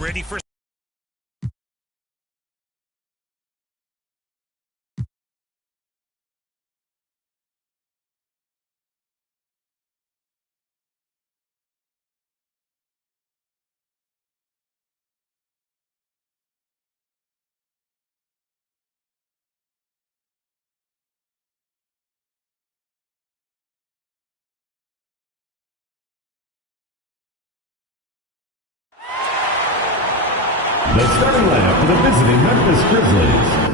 Ready for... The starting lineup for the visiting Memphis Grizzlies.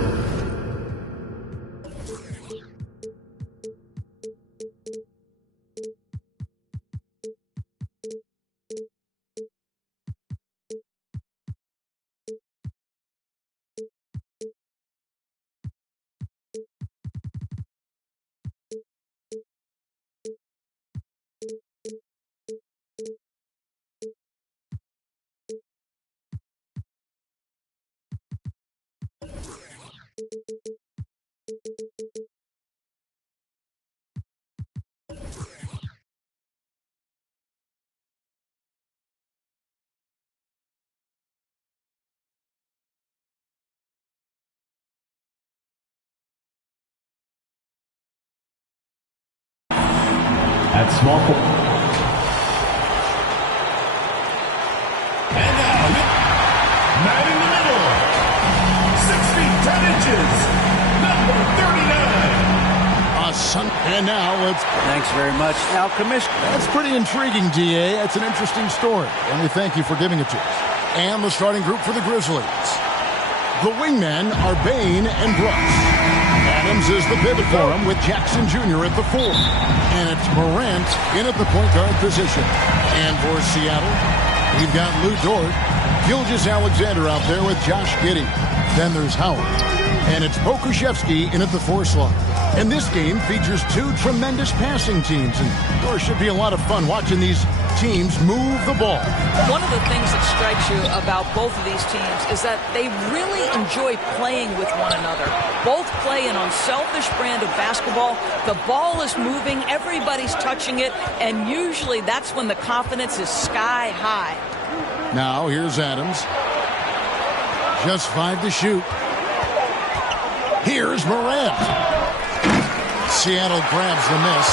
At small forward. And now, man in the middle, 6 feet 10 inches, number 39. And now let's... Thanks very much. Now, Commissioner... That's pretty intriguing, DA. That's an interesting story. And we thank you for giving it to us. And the starting group for the Grizzlies. The wingmen are Bain and Brooks. Adams is the pivot for him with Jackson Jr. at the 4. And it's Morant in at the point guard position. And for Seattle, we've got Lou Dort, Gilgeous-Alexander out there with Josh Giddey. Then there's Howard. And it's Pokusevski in at the 4 slot. And this game features 2 tremendous passing teams. And there should be a lot of fun watching these teams move the ball. One of the things that strikes you about both of these teams is that they really enjoy playing with one another. Both play an unselfish brand of basketball. The ball is moving, everybody's touching it, and usually that's when the confidence is sky high. Now here's Adams. Just 5 to shoot. Here's Morant. Seattle grabs the miss.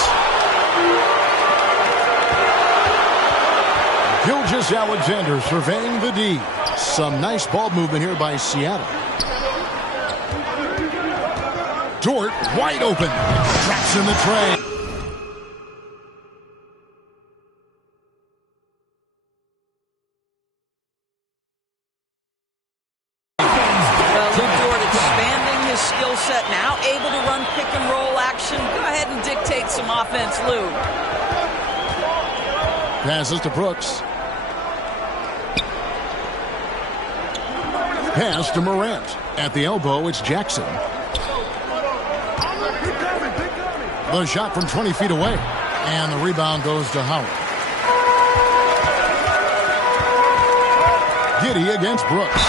Gilgeous-Alexander surveying the D. Some nice ball movement here by Seattle. Dort wide open. Traps in the tray. Well, Lou Dort expanding his skill set now, able to run pick and roll action. Go ahead and dictate some offense, Lou. Passes to Brooks. Pass to Morant. At the elbow, it's Jackson. The shot from 20 feet away. And the rebound goes to Howard. Giddey against Brooks.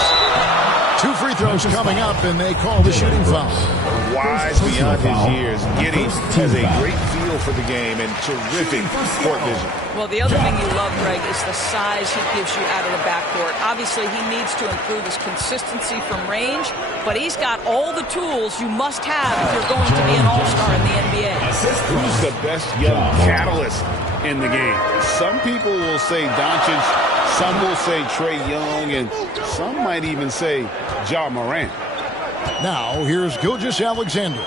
2 free throws coming up, and they call the shooting foul. Wise beyond his years, Giddey has a great feel for the game and terrific court vision. Well, the other thing you love, Greg, is the size he gives you out of the backcourt. Obviously, he needs to improve his consistency from range, but he's got all the tools you must have if you're going to be an all-star in the NBA. Who's the best young catalyst in the game? Some people will say Doncic, some will say Trae Young, and some might even say Ja Morant. Now, here's Gilgeous-Alexander.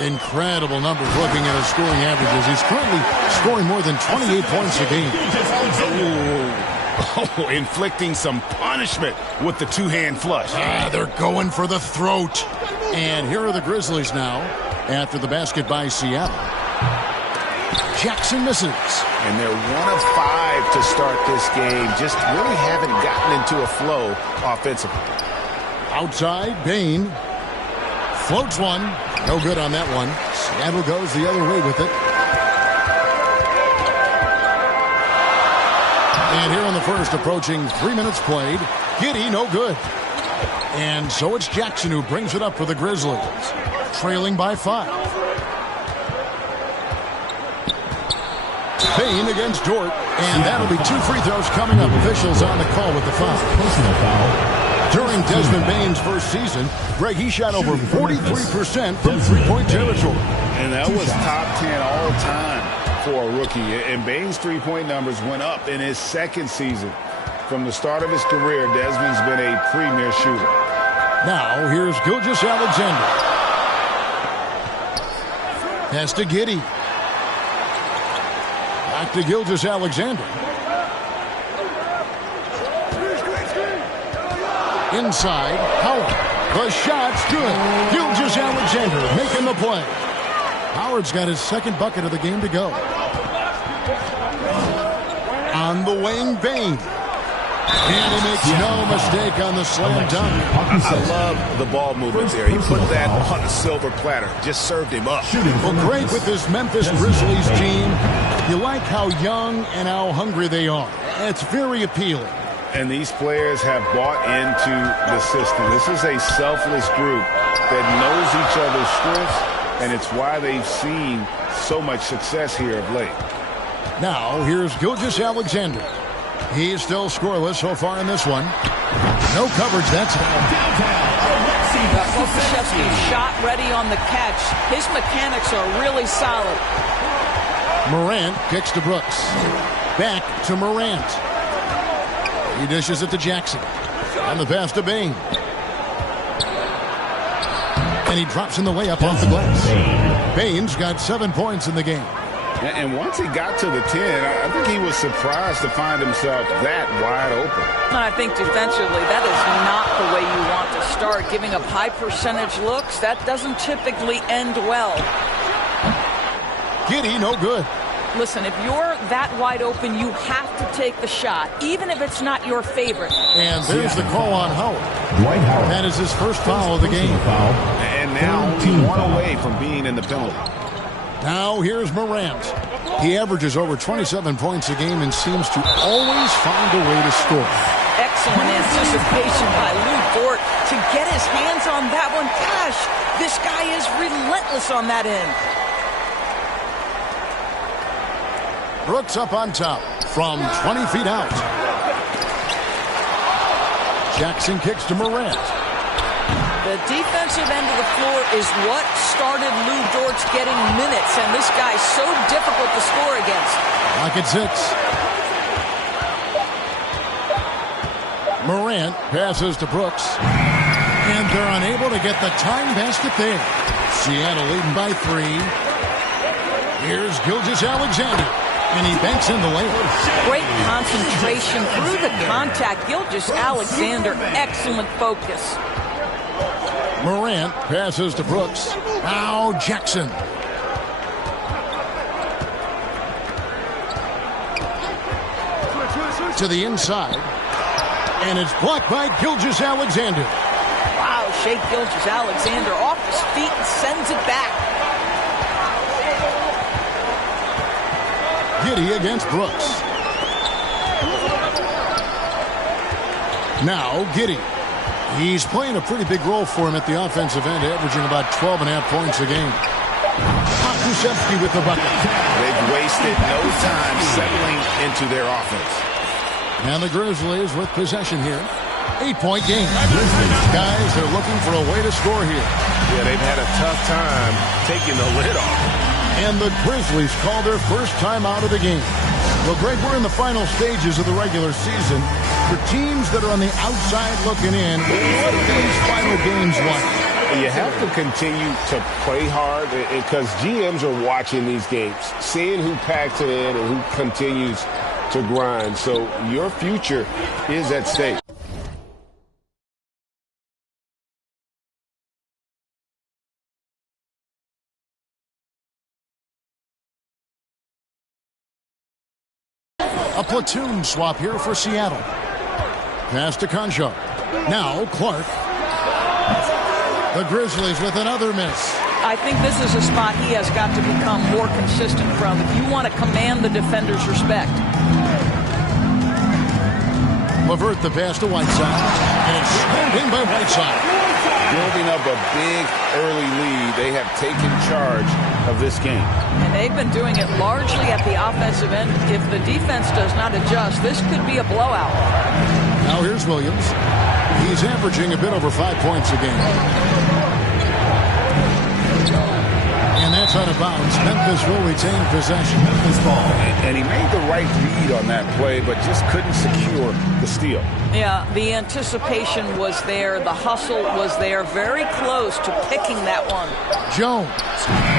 Incredible numbers looking at his scoring averages. He's currently scoring more than 28 points a game. Oh, inflicting some punishment with the 2-hand flush. They're going for the throat. And here are the Grizzlies now after the basket by Seattle. Jackson misses. And they're 1 of 5 to start this game. Just really haven't gotten into a flow offensively. Outside, Bain floats one. No good on that one. Seattle goes the other way with it. And here in the first, approaching 3 minutes played. Giddey, no good. And so it's Jackson who brings it up for the Grizzlies, trailing by 5. Bain against Dort, and that'll be 2 free throws coming up. Officials on the call with the foul. Personal foul. During Desmond Bain's first season, Greg, he shot over 43% from three-point territory. And that was top 10 all time for a rookie. And Bain's three-point numbers went up in his second season. From the start of his career, Desmond's been a premier shooter. Now, here's Gilgeous-Alexander. Pass to Giddey. Back to Gilgeous-Alexander. Inside, Howard. The shot's good. Gilgeous-Alexander making the play. Howard's got his second bucket of the game to go. On the wing, Bain. And he makes no mistake on the slam dunk. I love the ball movement there. He put that on a silver platter. Just served him up. Well, great with this Memphis Grizzlies team. You like how young and how hungry they are. It's very appealing. And these players have bought into the system. This is a selfless group that knows each other's strengths, and it's why they've seen so much success here of late. Now, here's Gilgeous-Alexander. He's still scoreless so far in this one. No coverage, that's it. Pokusevski's shot ready on the catch. His mechanics are really solid. Morant kicks to Brooks. Back to Morant. He dishes it to Jackson. And the pass to Bain. And he drops in the layup off the glass. Bain's got 7 points in the game. And once he got to the 10, I think he was surprised to find himself that wide open. I think defensively, that is not the way you want to start. Giving up high percentage looks, that doesn't typically end well. Giddey, no good. Listen, if you're that wide open, you have to take the shot, even if it's not your favorite. And there's the call on Howard. Dwight Howard. That is his first foul of the game. And now only one away from being in the penalty. Now here's Morant. He averages over 27 points a game and seems to always find a way to score. Excellent anticipation by Lou Dort to get his hands on that one. Gosh, this guy is relentless on that end. Brooks up on top from 20 feet out. Jackson kicks to Morant. The defensive end of the floor is what started Lou Dort's getting minutes, and this guy's so difficult to score against. Lock at 6. Morant passes to Brooks. And they're unable to get the tying basket there. Seattle leading by 3. Here's Gilgeous-Alexander. And he banks in the layup. Great concentration through the contact. Gilgeous-Alexander, excellent focus. Morant passes to Brooks. Now Jackson. To the inside. And it's blocked by Gilgeous-Alexander. Wow, Shea Gilgeous-Alexander off his feet and sends it back. Giddey against Brooks. Now Giddey. He's playing a pretty big role for him at the offensive end, averaging about 12.5 points a game. Pokusevski with the bucket. They've wasted no time settling into their offense. And the Grizzlies with possession here. 8-point game. Guys, they're looking for a way to score here. Yeah, they've had a tough time taking the lid off. And the Grizzlies call their first time out of the game. Well, Greg, we're in the final stages of the regular season. For teams that are on the outside looking in, what are these final games like? You have to continue to play hard because GMs are watching these games, seeing who packs it in and who continues to grind. So your future is at stake. A platoon swap here for Seattle. Pass to Concho. Now Clark. The Grizzlies with another miss. I think this is a spot he has got to become more consistent from if you want to command the defender's respect. Levert the pass to Whiteside. And it's slammed in by Whiteside. building up a big early lead. They have taken charge of this game. And they've been doing it largely at the offensive end. If the defense does not adjust, this could be a blowout. Now here's Williams. He's averaging a bit over 5 points a game. And that's out of bounds. Memphis will retain possession. Memphis ball. And he made the right read on that play, but just couldn't secure the steal. Yeah, the anticipation was there. The hustle was there. Very close to picking that one. Jones.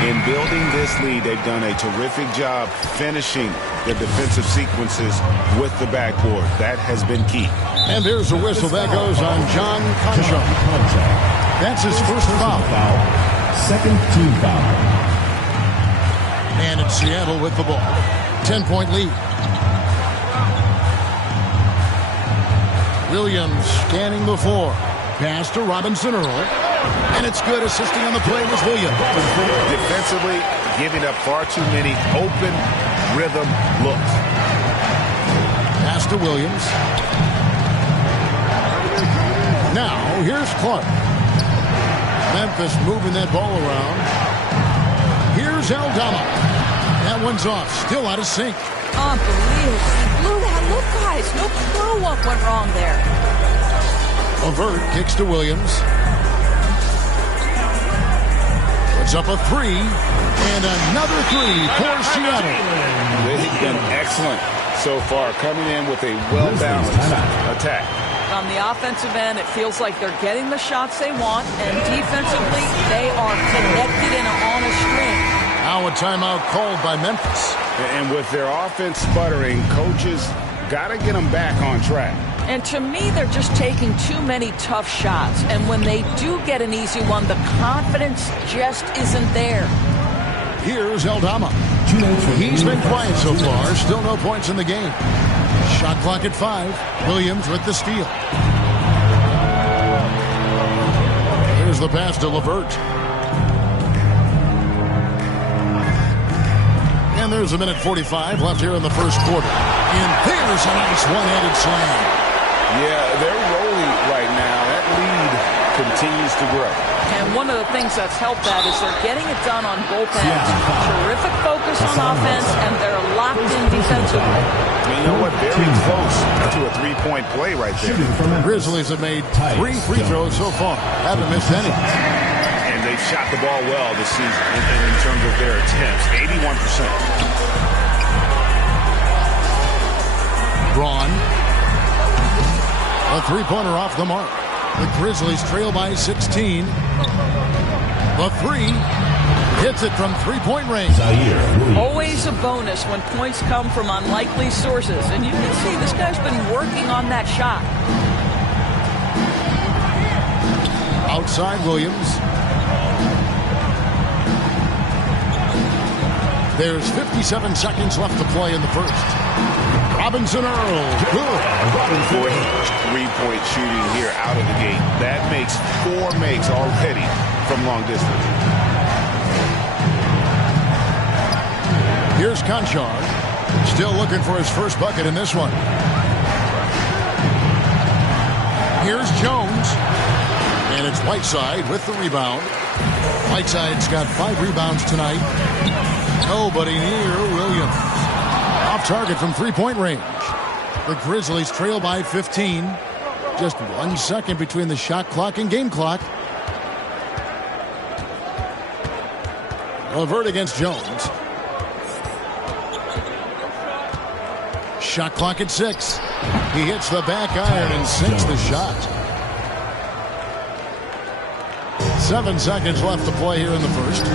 In building this lead, they've done a terrific job finishing the defensive sequences with the backboard. That has been key. And there's a whistle that goes on John Concho. That's his first foul. Second team foul. And it's Seattle with the ball. 10-point lead. Williams scanning the floor. Pass to Robinson Earl. And it's good. Assisting on the play was Williams. Defensively, giving up far too many open rhythm looks. Pass to Williams. Now, here's Clark. Memphis moving that ball around. Here's Aldama. That one's off. Still out of sync. Unbelievable. He blew that. Look, guys. No clue what went wrong there. Levert kicks to Williams. Puts up a three. And another three for Seattle. They've been excellent so far, coming in with a well-balanced attack. On the offensive end, it feels like they're getting the shots they want, and defensively, they are connected and on a string. Now a timeout called by Memphis. And with their offense sputtering, coaches got to get them back on track. And to me, they're just taking too many tough shots, and when they do get an easy one, the confidence just isn't there. Here's Aldama. He's been quiet so far. Still no points in the game. Shot clock at 5. Williams with the steal. Here's the pass to Levert. And there's a minute 45 left here in the first quarter. And there's a nice one-handed slam. Yeah, they're rolling right now. That lead continues to grow. And one of the things that's helped that is they're getting it done on both ends. Terrific focus on offense, and they're locked in defensively. You know what? Very close to a three-point play right there. Grizzlies have made 3 free throws so far. Haven't missed any. And they've shot the ball well this season in terms of their attempts. 81%. Braun. A three-pointer off the mark. The Grizzlies trail by 16. The three hits it from three-point range. Always a bonus when points come from unlikely sources. And you can see this guy's been working on that shot. Outside Williams. There's 57 seconds left to play in the first. Robinson Earl. Good. Three-point shooting here out of the gate. That makes 4 makes already from long distance. Here's Conchar. Still looking for his first bucket in this one. Here's Jones. And it's Whiteside with the rebound. Whiteside's got 5 rebounds tonight. Nobody near Williams. Off target from three-point range. The Grizzlies trail by 15. Just 1 second between the shot clock and game clock. Levert against Jones. Shot clock at 6. He hits the back iron and sinks the shot. 7 seconds left to play here in the first.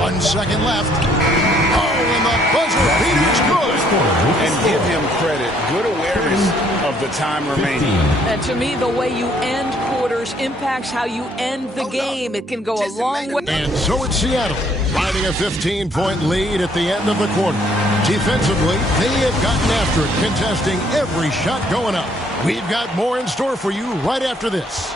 1 second left. Oh, and the buzzer beater's good. And give him credit. Good awareness of the time remaining. And to me, the way you end quarters impacts how you end the game. It can go a long way. And so it's Seattle, riding a 15-point lead at the end of the quarter. Defensively, they have gotten after it, contesting every shot going up. We've got more in store for you right after this.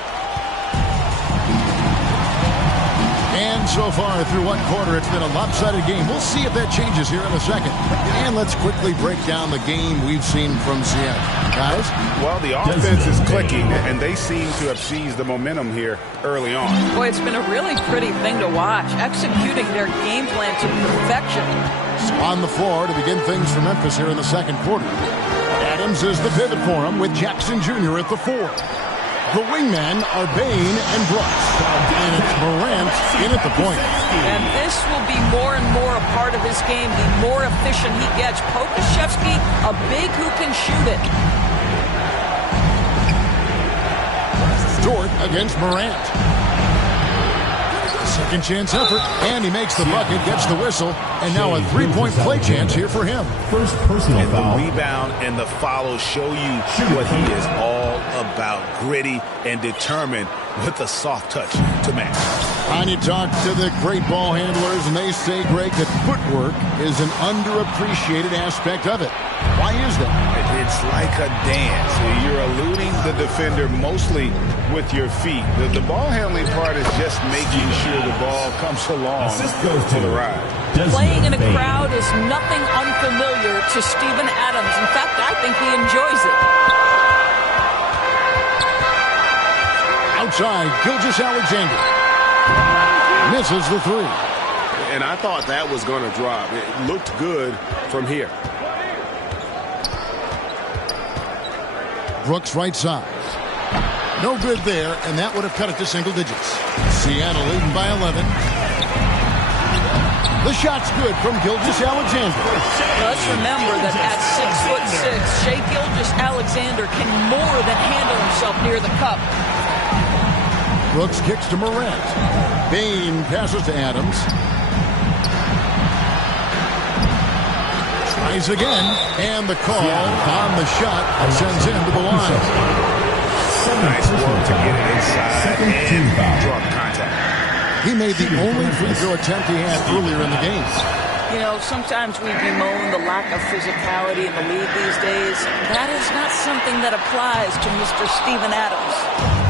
And so far through one quarter, it's been a lopsided game. We'll see if that changes here in a second. And let's quickly break down the game we've seen from Seattle. Guys? Well, the offense is clicking, and they seem to have seized the momentum here early on. Boy, it's been a really pretty thing to watch, executing their game plan to perfection. On the floor to begin things for Memphis here in the second quarter. Adams is the pivot for him with Jackson Jr. at the 4. The wingmen are Bain and Brooks. And it's Morant in at the point. And this will be more and more a part of his game, the more efficient he gets. Pokusevski, a big who can shoot it. Dort against Morant. Second chance effort, and he makes the bucket, gets the whistle, and now a three-point play chance here for him. First personal And foul. the rebound and the follow show you what he is all about. Gritty and determined with a soft touch to match. And you talk to the great ball handlers, and they say, Greg, that footwork is an underappreciated aspect of it. Why is that? It's like a dance. You're eluding the defender mostly with your feet. The ball handling part is just making sure the ball comes along Assist goes for to the ride. Playing in a Bain. crowd is nothing unfamiliar to Steven Adams. In fact, I think he enjoys it. Outside, Gilgeous-Alexander misses the 3. And I thought that was going to drop. It looked good from here. Brooks right side. No good there, and that would have cut it to single digits. Seattle leading by 11. The shot's good from Gilgeous-Alexander. Let's remember that at 6'6", Shai Gilgeous-Alexander can more than handle himself near the cup. Brooks kicks to Morant. Bain passes to Adams. Tries again, and the call on the shot sends him to the line. Nice work to get it inside and drop contact. He made the only free throw attempt he had earlier in the game. You know, sometimes we bemoan the lack of physicality in the league these days. That is not something that applies to Mr. Steven Adams.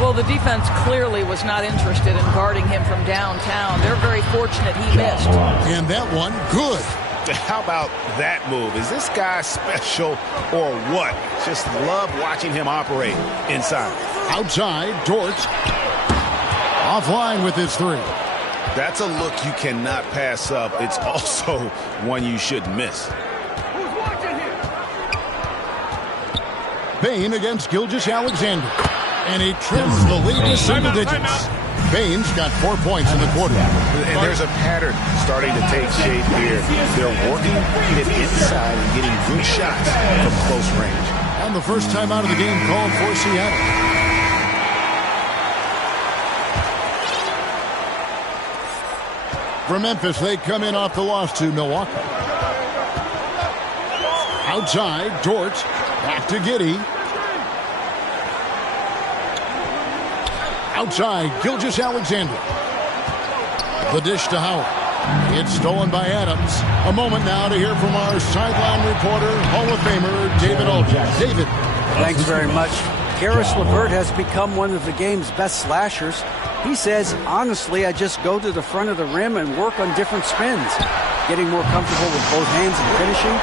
Well, the defense clearly was not interested in guarding him from downtown. They're very fortunate he missed. And that one, good. How about that move? Is this guy special or what? Just love watching him operate inside. Outside, Dort. Offline with his 3. That's a look you cannot pass up. It's also one you shouldn't miss. Bain against Gilgeous-Alexander. And he trims the lead to single digits. Bain's got 4 points in the quarter. And there's a pattern starting to take shape here. They're working it inside and getting good shots from close range. And the first time out of the game called for Seattle. For Memphis, they come in off the loss to Milwaukee. Outside, Dort. Back to Giddey. Outside, Gilgeous-Alexander. The dish to Howard. It's stolen by Adams. A moment now to hear from our sideline reporter, Hall of Famer, David Aldridge. David. Thanks very much. Karis LeVert has become one of the game's best slashers. He says, honestly, I just go to the front of the rim and work on different spins. Getting more comfortable with both hands and finishing.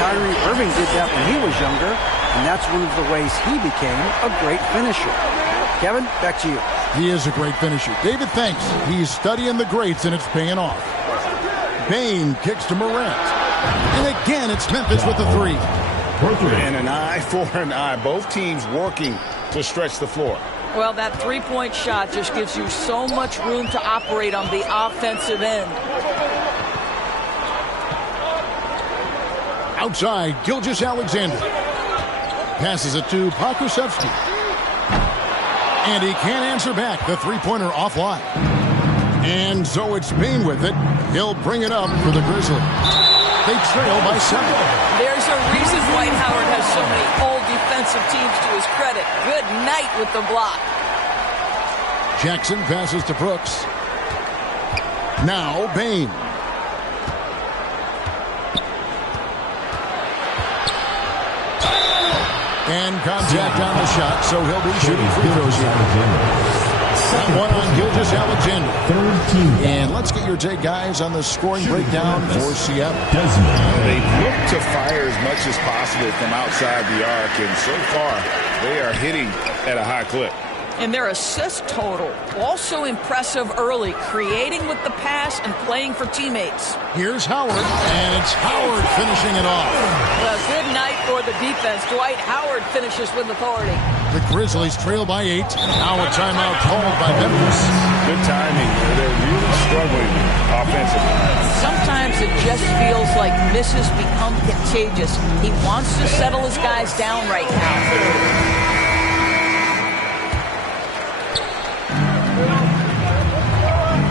Kyrie Irving did that when he was younger, and that's one of the ways he became a great finisher. Kevin, back to you. He is a great finisher. David, thanks. He's studying the greats, and it's paying off. Bain kicks to Morant. And again, it's Memphis with the 3. And an eye for an eye. Both teams working to stretch the floor. Well, that three-point shot just gives you so much room to operate on the offensive end. Outside, Gilgeous-Alexander. Passes it to Pokusevski. And he can't answer back. The three-pointer offline. And so it's Bain with it. He'll bring it up for the Grizzlies. They trail by 7. There's a reason Dwight Howard has so many old defensive teams to his credit. Good night with the block. Jackson passes to Brooks. Now Bain. And contact on the shot, so he'll be shooting free throws here. That one on Gilgeous Alexander. Third team. And let's get your take, guys, on the scoring breakdown for Seattle. They look to fire as much as possible from outside the arc, and so far they are hitting at a high clip. And their assist total, also impressive early, creating with the pass and playing for teammates. Here's Howard, and it's Howard finishing it off. A good night for the defense. Dwight Howard finishes with authority. The Grizzlies trail by 8. Now a timeout called by Memphis. Good timing. They're really struggling offensively. Sometimes it just feels like misses become contagious. He wants to settle his guys down right now.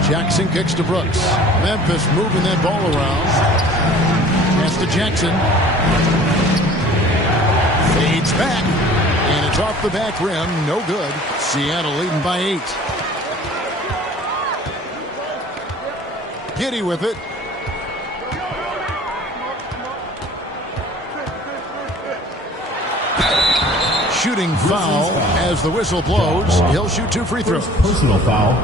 Jackson kicks to Brooks. Memphis moving that ball around. Pass to Jackson. Fades back. And it's off the back rim. No good. Seattle leading by 8. Giddey with it. Shooting foul as the whistle blows. He'll shoot 2 free throws. Personal foul.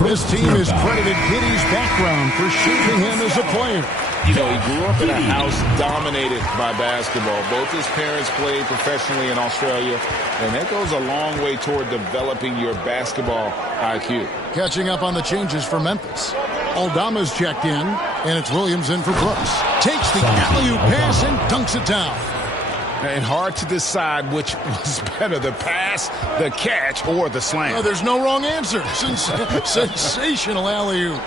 This team has credited Giddey's background for shaping him as a player. You know, he grew up in a house dominated by basketball. Both his parents played professionally in Australia, and that goes a long way toward developing your basketball IQ. Catching up on the changes for Memphis. Aldama's checked in, and it's Williams in for Brooks. Takes the alley-oop pass and dunks it down. And hard to decide which was better, the pass, the catch, or the slam. Oh, there's no wrong answer. Sensational alley-oop.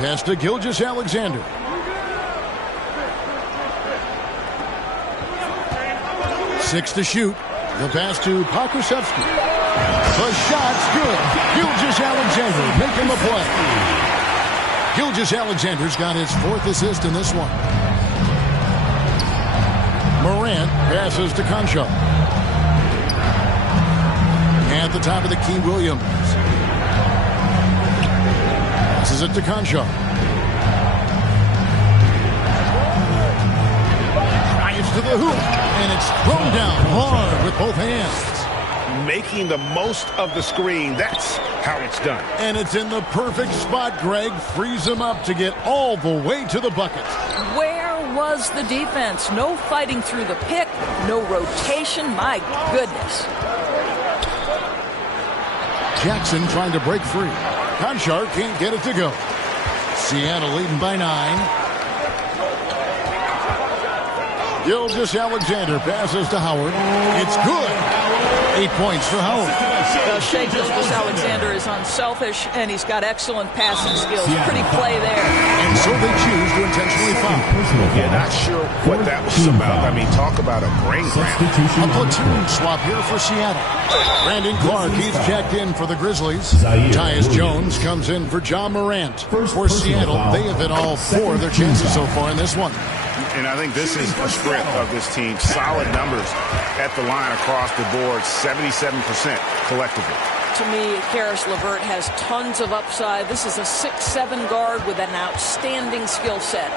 Pass to Gilgeous Alexander. Six to shoot. The pass to Pokusevski. The shot's good. Gilgeous Alexander making the play. Gilgeous Alexander's got his 4th assist in this one. Morant passes to Concho. At the top of the key, Williams. Passes it to Concho. Drives to the hoop, and it's thrown down hard with both hands. Making the most of the screen, that's how it's done. And it's in the perfect spot, Greg. Frees him up to get all the way to the bucket. Where was the defense? No fighting through the pick, no rotation. My goodness. Jackson trying to break free. Conchar can't get it to go. Seattle leading by 9. Gilgeous Alexander passes to Howard. It's good. 8 points for Howard. Shea Gilgeous Alexander is unselfish, and he's got excellent passing skills. Pretty play there. And so they choose to intentionally foul. Yeah, not sure what that was about. I mean, talk about a brain cramp. A platoon swap here for Seattle. Brandon Clark, he's checked in for the Grizzlies. Tyus Jones comes in for John Morant. For Seattle, they have hit all 4 of their chances so far in this one. And I think this is a strength of this team. Solid numbers at the line across the board, 77% collectively. To me, Karis LeVert has tons of upside. This is a 6'7" guard with an outstanding skill set.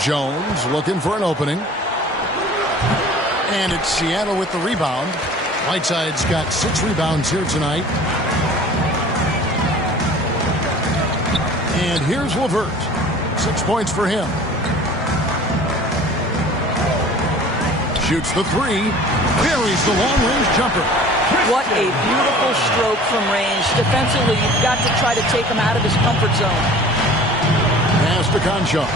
Jones looking for an opening. And it's Seattle with the rebound. Whiteside's got 6 rebounds here tonight. And here's LeVert. 6 points for him. Shoots the 3. Buries the long-range jumper. What a beautiful stroke from range. Defensively, you've got to try to take him out of his comfort zone. Pass to Concho.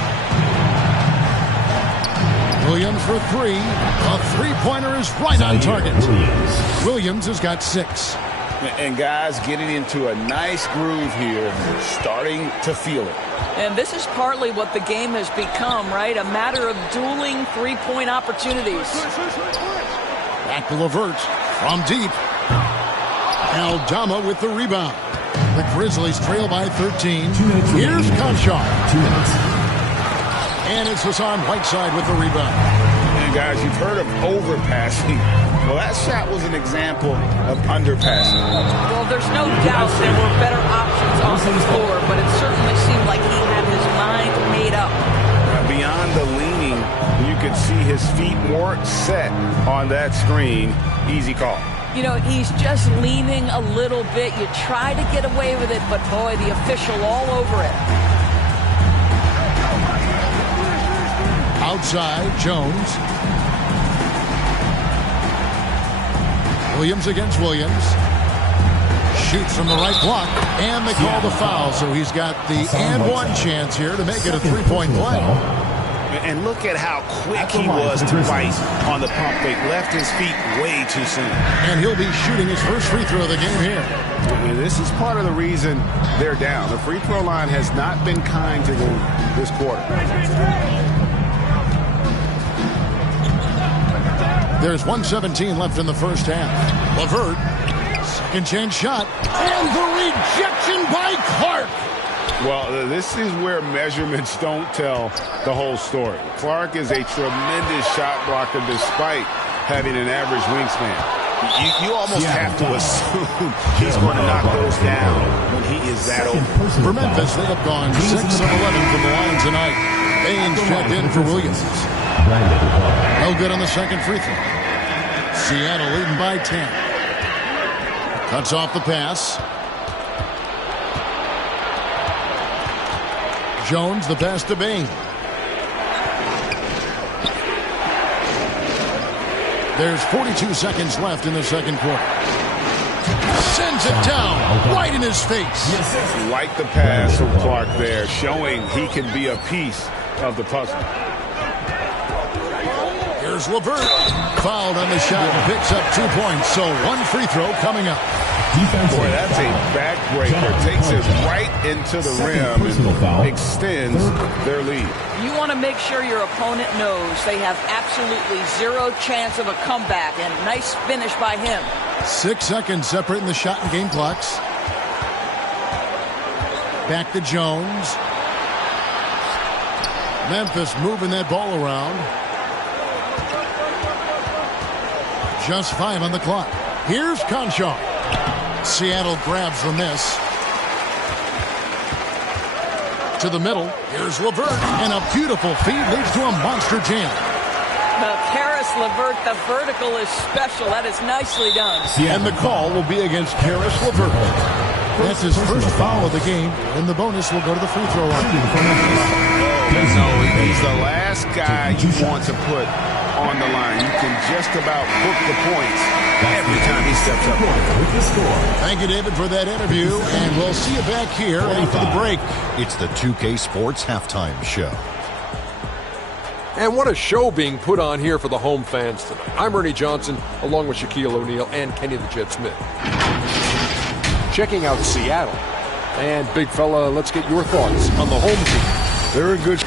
Williams for 3. A 3-pointer is right on target. Williams has got 6. And guys getting into a nice groove here, starting to feel it. And this is partly what the game has become, right? A matter of dueling 3-point opportunities. Back to LeVert from deep. Aldama with the rebound. The Grizzlies trail by 13. Here's Conchar. 2 minutes. And it's Hassan Whiteside with the rebound. And guys, you've heard of overpassing. Well, that shot was an example of underpassing. Well, there's no doubt there were better options on the floor, but it certainly seemed like he had his mind made up. Beyond the leaning, you could see his feet more set on that screen. Easy call. You know, he's just leaning a little bit. You try to get away with it, but boy, the official all over it. Outside, Jones. Williams against Williams. Shoots from the right block, and they call the foul. So he's got the and one chance here to make it a three-point play. And look at how quick he was to fight on the pump fake. Left his feet way too soon. And he'll be shooting his first free throw of the game here. And this is part of the reason they're down. The free throw line has not been kind to them this quarter. There's 1:17 left in the first half. LeVert, second chance shot, and the rejection by Clark. Well, this is where measurements don't tell the whole story. Clark is a tremendous shot blocker despite having an average wingspan. You almost have to assume he's going to knock those down when he is that open. For Memphis, they have gone 6 of 11 from the line tonight. Baines checked in for Williams. No good on the second free throw. Seattle leading by 10. Cuts off the pass. Jones, the pass to Bain. There's 42 seconds left in the second quarter. Sends it down, right in his face. Like the pass from Clark there, showing he can be a piece of the puzzle. Here's LeVert. Fouled on the shot and picks up 2 points. So one free throw coming up. Boy, that's a backbreaker. Takes it right into the rim and extends their lead. You want to make sure your opponent knows they have absolutely zero chance of a comeback, and nice finish by him. 6 seconds separating the shot and game clocks. Back to Jones. Memphis moving that ball around. Just 5 on the clock. Here's Conchar. Seattle grabs the miss. To the middle. Here's LeVert. And a beautiful feed leads to a monster jam. Karis LeVert, the vertical is special. That is nicely done. And the call will be against Karis LeVert. That's his first foul of the game. And the bonus will go to the free throw line. No, he's the last guy you want to put on the line. You can just about book the points every time he steps up. Thank you, David, for that interview, and we'll see you back here after the break. It's the 2K Sports Halftime Show. And what a show being put on here for the home fans tonight. I'm Ernie Johnson, along with Shaquille O'Neal and Kenny the Jet Smith. Checking out Seattle. And, big fella, let's get your thoughts on the home team. They're in good.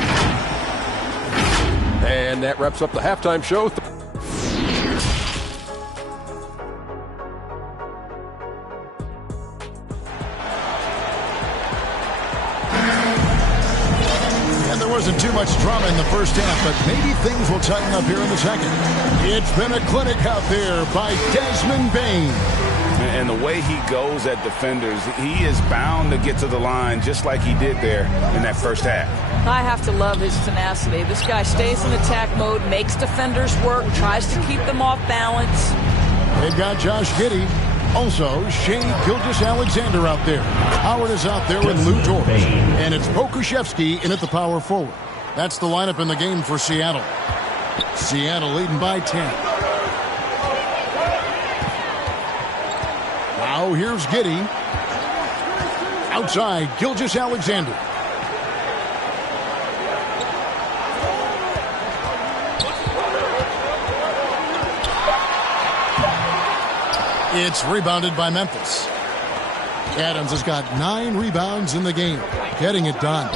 And that wraps up the halftime show. And there wasn't too much drama in the first half, but maybe things will tighten up here in the second. It's been a clinic out there by Desmond Bain. And the way he goes at defenders, he is bound to get to the line just like he did there in that first half. I have to love his tenacity. This guy stays in attack mode, makes defenders work, tries to keep them off balance. They've got Josh Giddey. Also, Shea Gilgeous-Alexander out there. Howard is out there with Lou George. And it's Pokuševski in at the power forward. That's the lineup in the game for Seattle. Seattle leading by 10. Now here's Giddey. Outside, Gilgeous-Alexander. It's rebounded by Memphis. Adams has got 9 rebounds in the game, getting it done.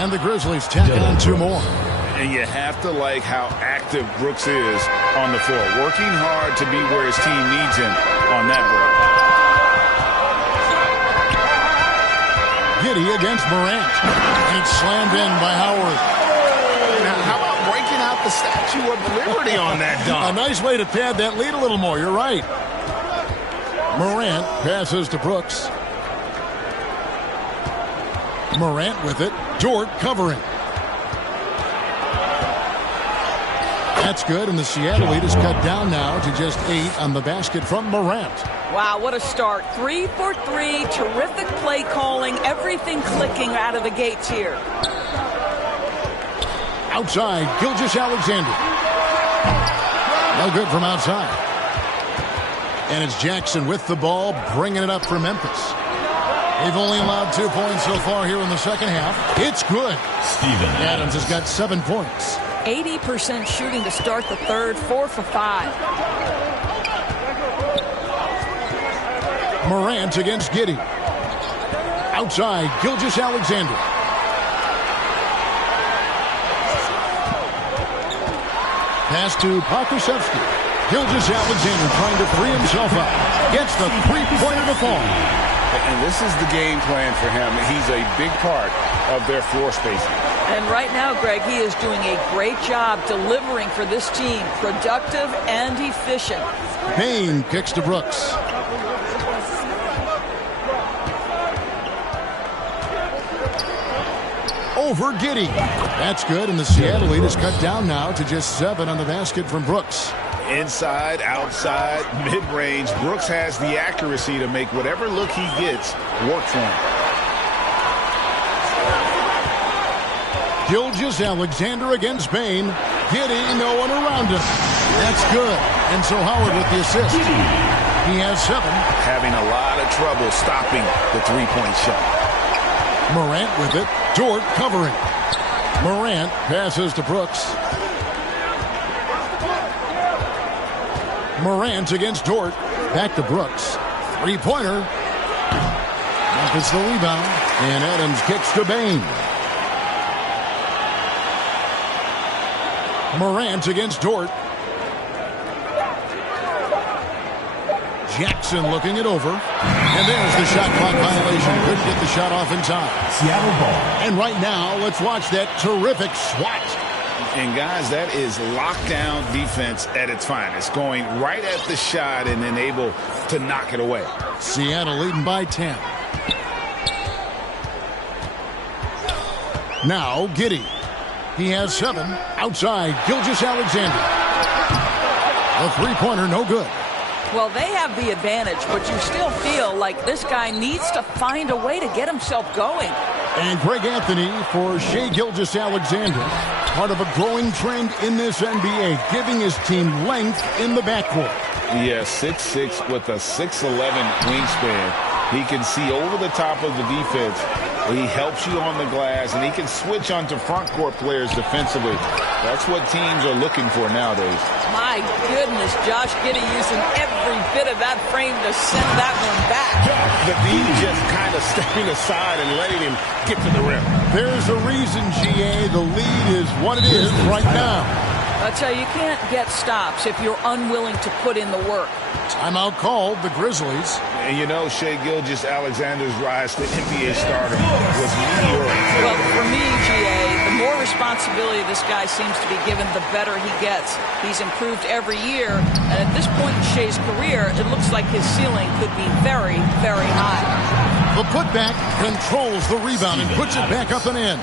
And the Grizzlies tacking on 2 more. And you have to like how active Brooks is on the floor, working hard to be where his team needs him on that break. Giddey against Morant. And it's slammed in by Howard. Now, how about breaking out the Statue of Liberty on that dunk? A nice way to pad that lead a little more. You're right. Morant passes to Brooks. Morant with it. Dort covering. That's good, and the Seattle lead is cut down now to just 8 on the basket from Morant. Wow, what a start. 3 for 3, terrific play calling, everything clicking out of the gates here. Outside, Gilgeous-Alexander. No good from outside. And it's Jackson with the ball, bringing it up for Memphis. They've only allowed 2 points so far here in the second half. It's good. Steven Adams has got 7 points. 80% shooting to start the third, 4 for 5. Morant against Giddey. Outside, Gilgeous-Alexander. Pass to Pokusevski. Gilgeous-Alexander trying to free himself up. Gets the three-pointer to fall. And this is the game plan for him. He's a big part of their floor spacing. And right now, Greg, he is doing a great job delivering for this team. Productive and efficient. Payne kicks to Brooks. Over Giddey. That's good, and the Seattle lead is cut down now to just 7 on the basket from Brooks. Inside, outside, mid-range, Brooks has the accuracy to make whatever look he gets work for him. Gilgeous-Alexander against Payne. Giddey, no one around him. That's good. And so Howard with the assist. He has 7. Having a lot of trouble stopping the three-point shot. Morant with it. Dort covering. Morant passes to Brooks. Morant against Dort. Back to Brooks. Three-pointer. Memphis the rebound. And Adams kicks to Payne. Morant against Dort. Jackson looking it over. And there's the shot clock violation. Couldn't get the shot off in time. Seattle ball. And right now, let's watch that terrific swat. And guys, that is lockdown defense at its finest. Going right at the shot and then able to knock it away. Seattle leading by 10. Now Giddey. He has 7. Outside, Gilgeous-Alexander. A three-pointer, no good. Well, they have the advantage, but you still feel like this guy needs to find a way to get himself going. And Greg Anthony for Shai Gilgeous-Alexander. Part of a growing trend in this NBA, giving his team length in the backcourt. Yeah, 6'6" with a 6'11" wingspan. He can see over the top of the defense. He helps you on the glass, and he can switch onto front court players defensively. That's what teams are looking for nowadays. My goodness, Josh Giddey using every bit of that frame to send that one back. The D just kind of stepping aside and letting him get to the rim. There's a reason, GA, the lead is what it is right now. I'll tell you, you can't get stops if you're unwilling to put in the work. Timeout called, the Grizzlies. And you know, Shai Gilgeous-Alexander's rise to NBA stardom was meteoric. Well, for me, GA, the more responsibility this guy seems to be given, the better he gets. He's improved every year, and at this point in Shai's career, it looks like his ceiling could be very, very high. The putback controls the rebound and puts it back up and in.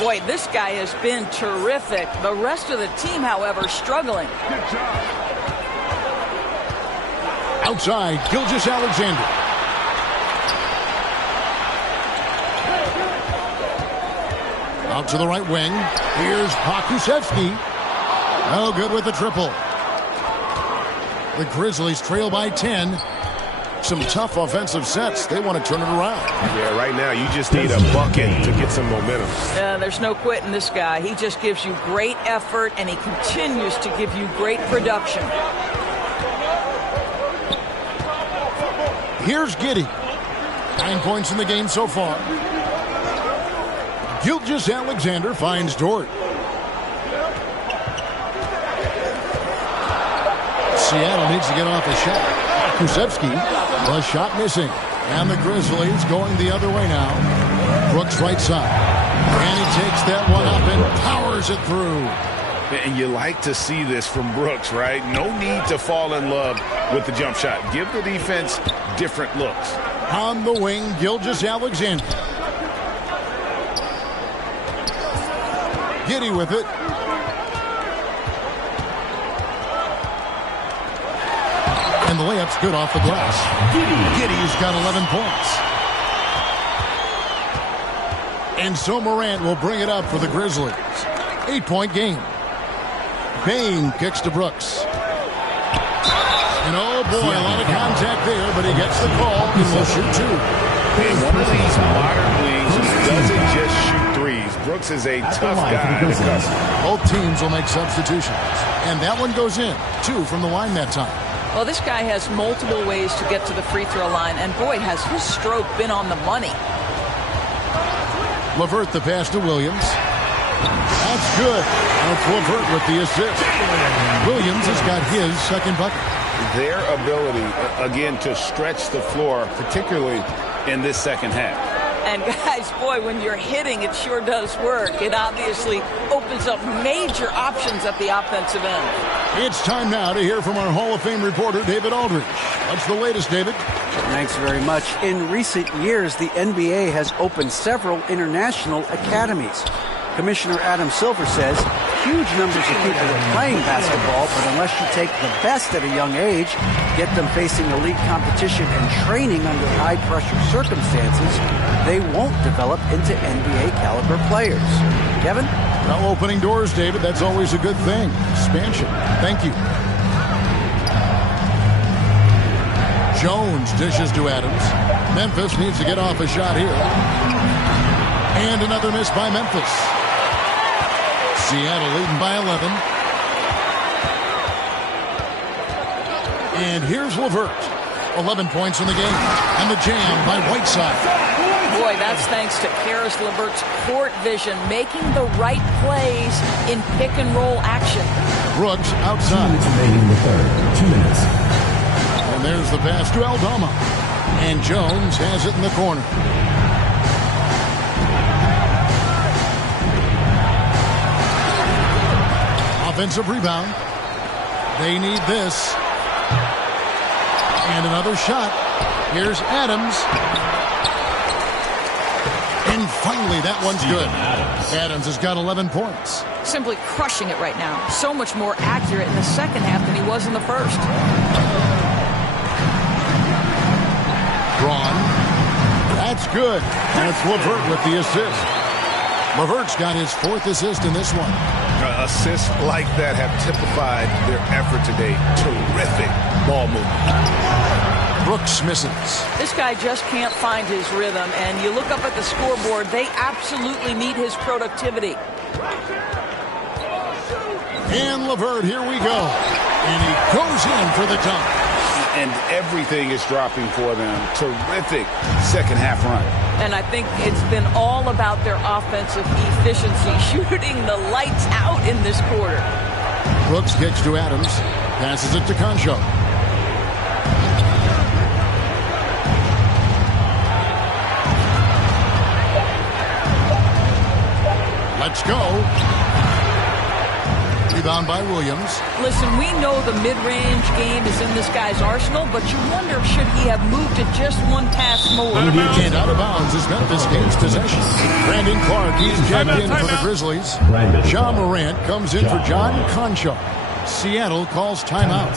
Boy, this guy has been terrific. The rest of the team, however, struggling. Outside, Gilgeous-Alexander. Out to the right wing. Here's Pokusevski. No good with the triple. The Grizzlies trail by 10. Some tough offensive sets. They want to turn it around. Yeah, right now you just need a bucket to get some momentum. There's no quitting this guy. He just gives you great effort, and he continues to give you great production. Here's Giddey. 9 points in the game so far. Gilgeous-Alexander finds Dort. Seattle needs to get off a shot. Kusevski, the shot missing. And the Grizzlies going the other way now. Brooks right side. And he takes that one up and powers it through. And you like to see this from Brooks, right? No need to fall in love with the jump shot. Give the defense different looks. On the wing, Gilgeous-Alexander. Giddey with it. And the layup's good off the glass. Giddey's got 11 points. And so Morant will bring it up for the Grizzlies. 8-point game. Bain kicks to Brooks. And oh boy, a lot of contact there, but he gets the call and will shoot two. And one of these modern wings who doesn't just shoot threes. Brooks is a tough guy to cuss. Both teams will make substitutions. And that one goes in. 2 from the line that time. Well, this guy has multiple ways to get to the free throw line, and boy, has his stroke been on the money. LeVert the pass to Williams. That's good. That's LeVert with the assist. Williams has got his second bucket. Their ability, again, to stretch the floor, particularly in this second half. And guys, boy, when you're hitting, it sure does work. It obviously opens up major options at the offensive end. It's time now to hear from our Hall of Fame reporter, David Aldridge. What's the latest, David? Thanks very much. In recent years, the NBA has opened several international academies. Commissioner Adam Silver says huge numbers of people are playing basketball, but unless you take the best at a young age, get them facing elite competition and training under high-pressure circumstances, they won't develop into NBA-caliber players. Kevin? Well, opening doors, David, that's always a good thing. Expansion. Thank you. Jones dishes to Adams. Memphis needs to get off a shot here. And another miss by Memphis. Seattle leading by 11. And here's LeVert. 11 points in the game. And the jam by Whiteside. Boy, that's thanks to Karis LeVert's court vision, making the right plays in pick-and-roll action. Brooks outside. 2 minutes remaining in the third. 2 minutes. And there's the pass to Aldama. And Jones has it in the corner. Offensive rebound. They need this. And another shot. Here's Adams. And finally, that one's good. Adams has got 11 points. Simply crushing it right now. So much more accurate in the second half than he was in the first. Braun. That's good. And it's LeVert with the assist. LeVert's got his 4th assist in this one. Assists like that have typified their effort today. Terrific ball movement. Brooks misses. This guy just can't find his rhythm, and you look up at the scoreboard, they absolutely need his productivity. And LeVert, here we go. And he goes in for the dunk. And everything is dropping for them. Terrific second half run. And I think it's been all about their offensive efficiency, shooting the lights out in this quarter. Brooks kicks to Adams. Passes it to Concho. Let's go. Rebound by Williams. Listen, we know the mid-range game is in this guy's arsenal, but you wonder, should he have moved to just one pass more? And out of bounds is Memphis gains possession. Brandon Clark, he's jacked in for the Grizzlies. Ja Morant comes in for John Concho. Seattle calls timeout.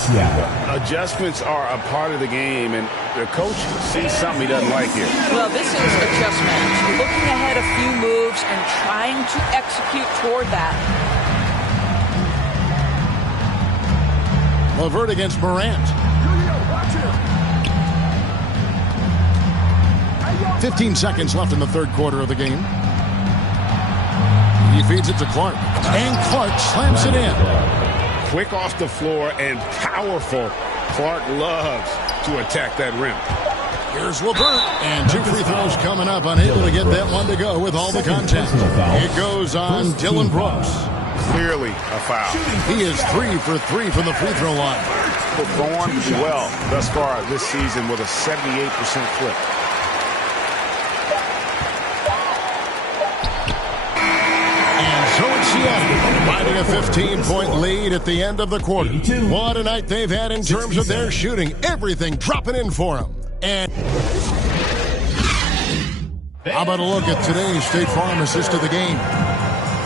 Adjustments are a part of the game, and the coach sees something he doesn't like here. Well, this is a chess match. Looking ahead a few moves and trying to execute toward that. LeVert against Morant. 15 seconds left in the third quarter of the game. He feeds it to Clark. And Clark slams it in. Quick off the floor and powerful. Clark loves to attack that rim. Here's LeVert. And 2 free throws coming up. Unable to get that one to go with all the contact. It goes on Dylan Brooks. Clearly a foul. He is 3 for 3 from the free throw line. Performed well thus far this season with a 78% clip. And so it's Seattle, finding a 15-point lead at the end of the quarter. What a night they've had in terms of their shooting. Everything dropping in for them. And how about a look at today's State Farm assist of the game?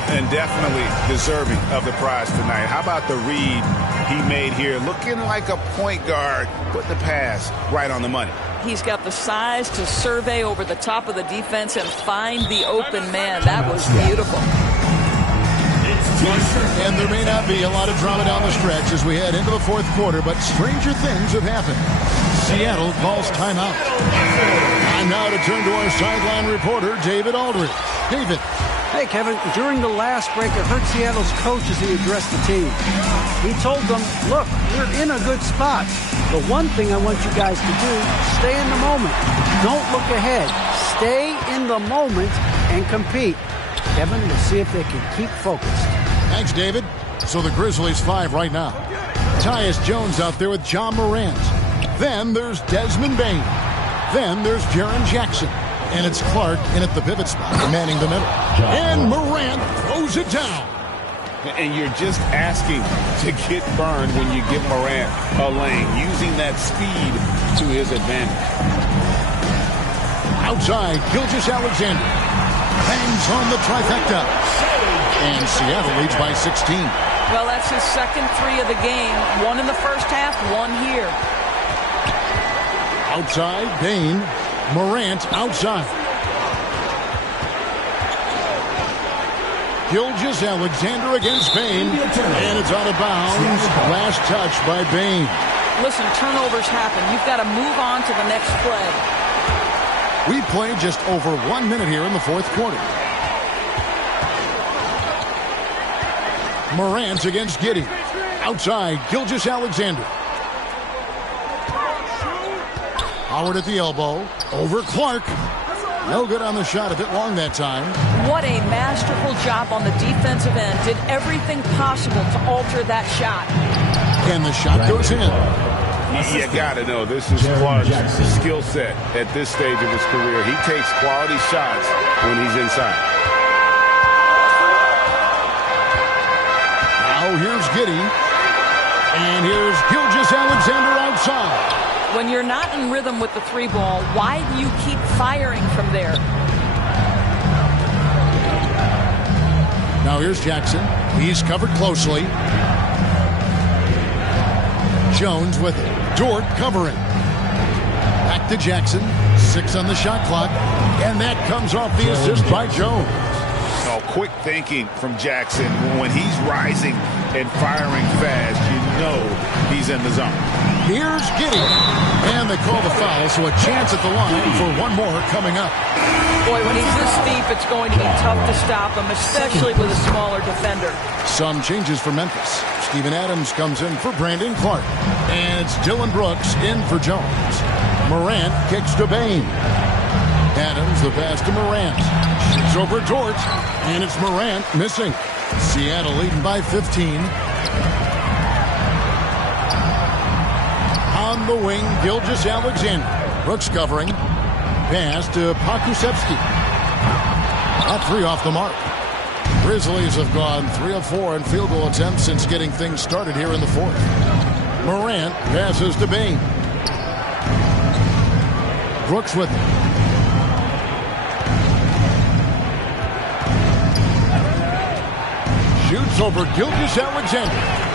And definitely deserving of the prize tonight. How about the read he made here? Looking like a point guard, put the pass right on the money. He's got the size to survey over the top of the defense and find the open man. That was beautiful. And there may not be a lot of drama down the stretch as we head into the fourth quarter, but stranger things have happened. Seattle calls timeout. Time now to turn to our sideline reporter, David Aldridge. David. Hey, Kevin, during the last break, I heard Seattle's coach as he addressed the team. He told them, look, we're in a good spot. The one thing I want you guys to do, stay in the moment. Don't look ahead. Stay in the moment and compete. Kevin, we'll see if they can keep focused. Thanks, David. So the Grizzlies 5 right now. Tyus Jones out there with John Morant. Then there's Desmond Bane. Then there's Jaren Jackson. And it's Clark in at the pivot spot, manning the middle. And Morant throws it down. And you're just asking to get burned when you give Morant a lane, using that speed to his advantage. Outside, Gilgeous-Alexander bangs on the trifecta. And Seattle leads by 16. Well, that's his second three of the game. One in the first half, one here. Outside, Bane. Morant outside. Gilgeous-Alexander against Bane. And it's out of bounds. Last touch by Bane. Listen, turnovers happen. You've got to move on to the next play. We play just over 1 minute here in the fourth quarter. Morant against Giddey. Outside, Gilgeous-Alexander. Howard at the elbow. Over Clark. No good on the shot. A bit long that time. What a masterful job on the defensive end. Did everything possible to alter that shot. And the shot goes in. You got to know, this is Clark's skill set at this stage of his career. He takes quality shots when he's inside. Now here's Giddey. And here's Gilgeous-Alexander outside. When you're not in rhythm with the three ball, why do you keep firing from there? Now here's Jackson. He's covered closely. Jones with it. Dort covering. Back to Jackson. 6 on the shot clock. And that comes off the assist by Jones. Oh, quick thinking from Jackson. When he's rising and firing fast, you know he's in the zone. Here's Giddey. And they call the foul, so a chance at the line for one more coming up. Boy, when he's this deep, it's going to be tough to stop him, especially with a smaller defender. Some changes for Memphis. Steven Adams comes in for Brandon Clark. And it's Dylan Brooks in for Jones. Morant kicks to Bane. Adams, the pass to Morant. Shoots over Dort. And it's Morant missing. Seattle leading by 15. On the wing, Gilgeous-Alexander. Brooks covering. Pass to Pokusevski. That 3 off the mark. Grizzlies have gone 3 of 4 in field goal attempts since getting things started here in the fourth. Morant passes to Bane. Brooks with it. Shoots over Gilgeous-Alexander.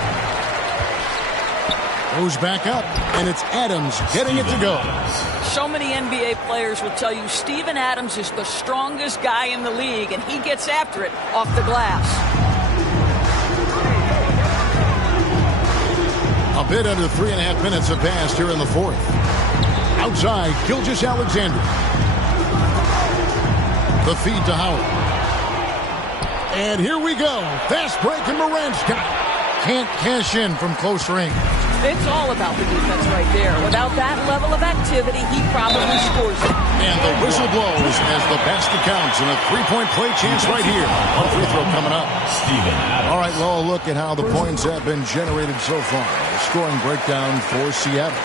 Goes back up, and it's Adams getting it to go. So many NBA players will tell you Steven Adams is the strongest guy in the league, and he gets after it off the glass. A bit under 3.5 minutes have passed here in the fourth. Outside, Gilgeous-Alexander. The feed to Howard. And here we go. Fast break, and Morant's can't cash in from close range. It's all about the defense right there. Without that level of activity, he probably scores it. And the whistle blows as the basket counts, and a three-point play chance right here. One free throw coming up. All right, well, look at how the points have been generated so far. A scoring breakdown for Seattle.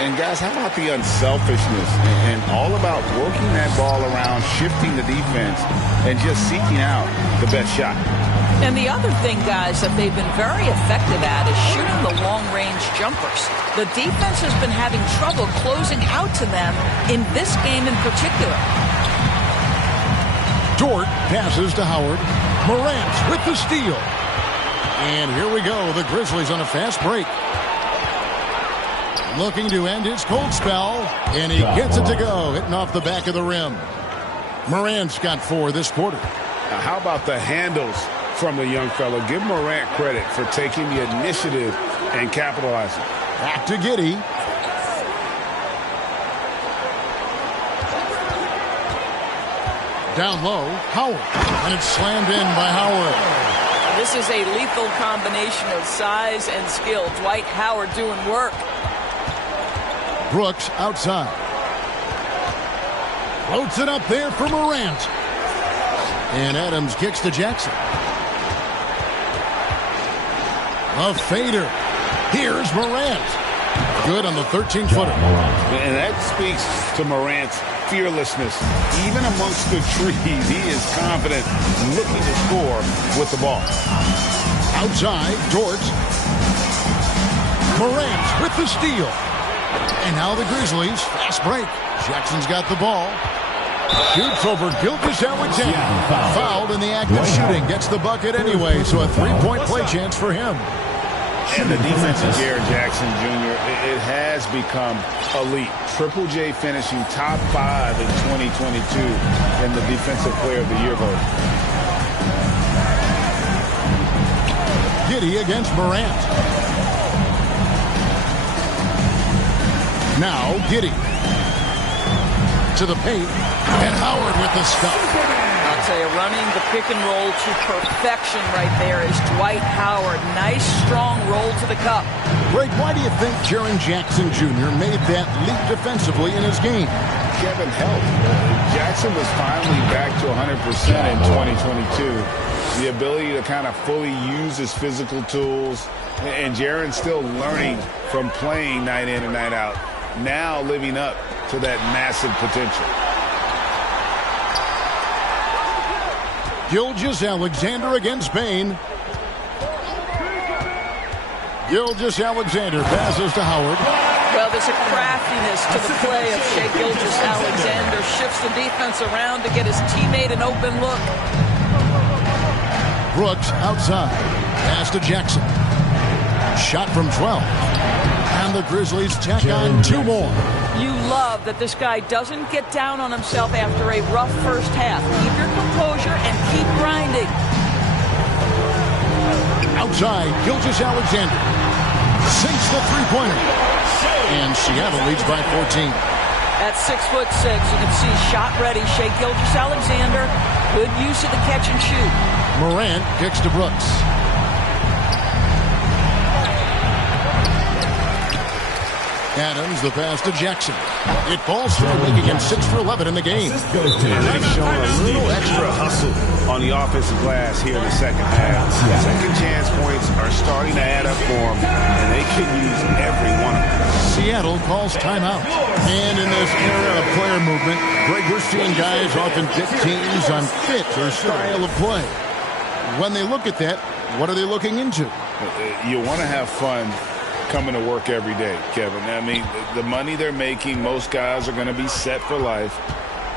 And guys, how about the unselfishness and all about working that ball around, shifting the defense, and just seeking out the best shot. And the other thing, guys, that they've been very effective at is shooting the long-range jumpers. The defense has been having trouble closing out to them in this game in particular. Dort passes to Howard. Morant with the steal. And here we go. The Grizzlies on a fast break. Looking to end his cold spell. And he gets it to go. Hitting off the back of the rim. Morant's got 4 this quarter. Now, how about the handles from the young fellow? Give Morant credit for taking the initiative and capitalizing. Back to Giddey. Down low, Howard. And it's slammed in by Howard. This is a lethal combination of size and skill. Dwight Howard doing work. Brooks outside. Floats it up there for Morant. And Adams kicks to Jackson. A fader. Here's Morant. Good on the 13-footer. And that speaks to Morant's fearlessness. Even amongst the trees, he is confident, looking to score with the ball. Outside, Dort. Morant with the steal. And now the Grizzlies, fast break. Jackson's got the ball. Shoots over Gilgeous-Alexander. Fouled in the act of shooting. Gets the bucket anyway, so a 3-point play chance for him. And the defense of Jaren Jackson Jr., it has become elite. Triple J finishing top 5 in 2022 in the Defensive Player of the Year vote. Giddey against Morant. Now Giddey. To the paint. And Howard with the stuff. I'll tell you, running the pick and roll to perfection right there is Dwight Howard. Nice, strong roll to the cup. Greg, why do you think Jaren Jackson Jr. made that leap defensively in his game? Kevin helped. Jackson was finally back to 100% in 2022. The ability to kind of fully use his physical tools. And Jaren's still learning from playing night in and night out. Now living up to that massive potential. Gilgeous-Alexander against Bain. Gilgeous-Alexander passes to Howard. Well, there's a craftiness to the play of Shai Gilgeous-Alexander. Shifts the defense around to get his teammate an open look. Brooks outside. Pass to Jackson. Shot from 12. And the Grizzlies tack on 2 more. You love that this guy doesn't get down on himself after a rough first half. Keep your composure and keep grinding. Outside, Gilgeous-Alexander sinks the three-pointer. And Seattle leads by 14. At 6'6", you can see shot ready. Shai Gilgeous-Alexander, good use of the catch and shoot. Morant kicks to Brooks. Adams, the pass to Jackson. It falls through, making him 6 for 11 in the game. They've shown a little extra hustle on the offensive glass here in the second half. Second chance points are starting to add up for them, and they can use every one of them. Seattle calls timeout. And in this era of player movement, Greg, we're seeing guys often pick teams on fit or style of play. When they look at that, what are they looking into? You want to have fun coming to work every day, Kevin. I mean, the money they're making, most guys are going to be set for life.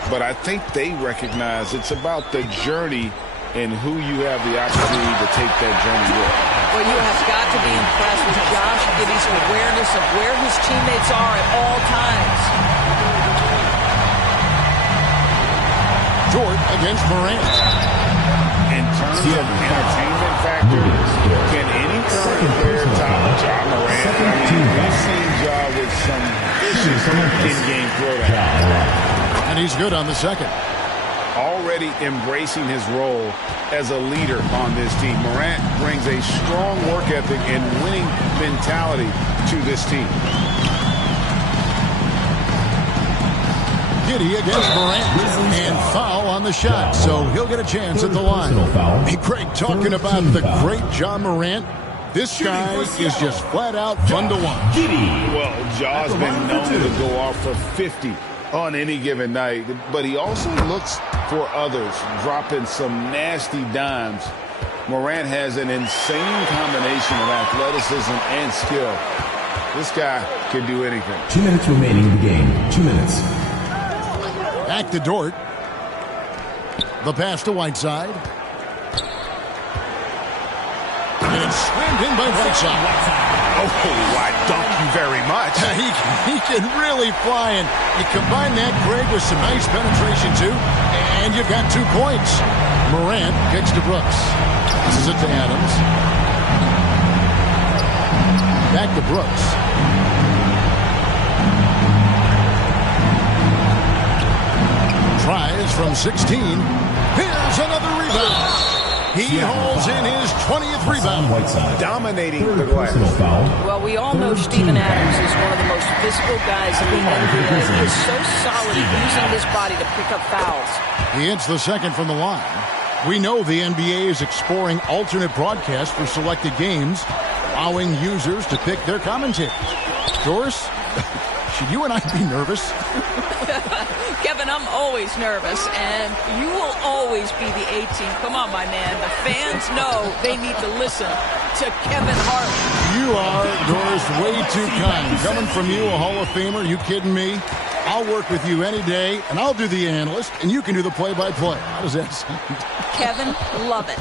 But I think they recognize it's about the journey and who you have the opportunity to take that journey with. Well, you have got to be impressed with Josh Giddey's awareness of where his teammates are at all times. Dort against Morant. In terms of entertainment factor, can any current player top Ja Morant? I mean, we've seen Ja with some vicious in-game throwdown. And he's good on the second. Already embracing his role as a leader on this team. Morant brings a strong work ethic and winning mentality to this team. Giddey against Morant. And foul on the shot, so he'll get a chance at the line. Hey, Craig, talking about the great Ja Morant, this guy is just flat out fun to watch. Well, Ja's been known to go off for 50 on any given night, but he also looks for others, dropping some nasty dimes. Morant has an insane combination of athleticism and skill. This guy can do anything. 2 minutes remaining in the game. 2 minutes. Back to Dort. The pass to Whiteside. Received in by Whiteside. Oh, I dunk you very much. He can really fly, and you combine that, Greg, with some nice penetration, too, and you've got 2 points. Morant kicks to Brooks. Passes it to Adams. Back to Brooks. Tries from 16. Here's another rebound. He holds in his 20th rebound. Dominating the glass. Well, we all know Steven Adams is one of the most physical guys in the NBA. He is so solid at using his body to pick up fouls. He hits the second from the line. We know the NBA is exploring alternate broadcasts for selected games, allowing users to pick their commentators. Doris, should you and I be nervous? Kevin, I'm always nervous, and you will always be the A-team. Come on, my man. The fans know they need to listen to Kevin Hart. You are, Doris, way too kind. Coming from you, a Hall of Famer, you kidding me? I'll work with you any day, and I'll do the analyst, and you can do the play-by-play. How does that sound? Kevin, love it.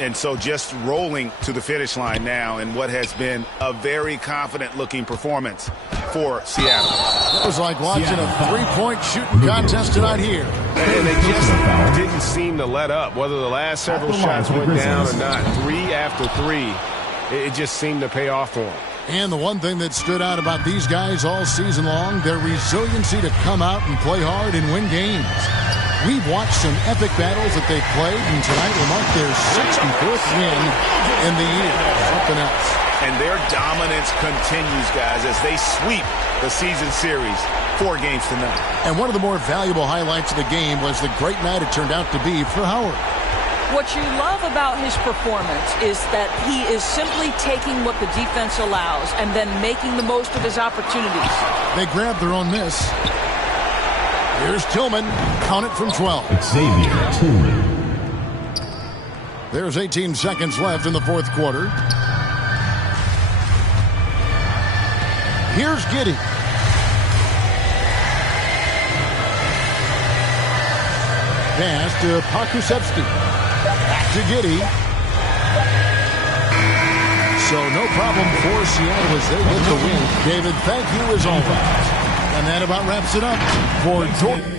And so just rolling to the finish line now in what has been a very confident-looking performance for Seattle. It was like watching a three-point shooting contest tonight here. And they just didn't seem to let up. Whether the last several shots went down or not, 3 after 3, it just seemed to pay off for them. And the one thing that stood out about these guys all season long, their resiliency to come out and play hard and win games. We've watched some epic battles that they've played, and tonight will mark their 64th win in the year. Something else. And their dominance continues, guys, as they sweep the season series 4 games to none. And one of the more valuable highlights of the game was the great night it turned out to be for Howard. What you love about his performance is that he is simply taking what the defense allows and then making the most of his opportunities. They grabbed their own miss. Here's Tillman. Count it from 12. Xavier Tillman. There's 18 seconds left in the fourth quarter. Here's Giddey. Pass to Pokusevski. Back to Giddey. So no problem for Seattle as they get the win. David, thank you as always. And that about wraps it up for Jordan.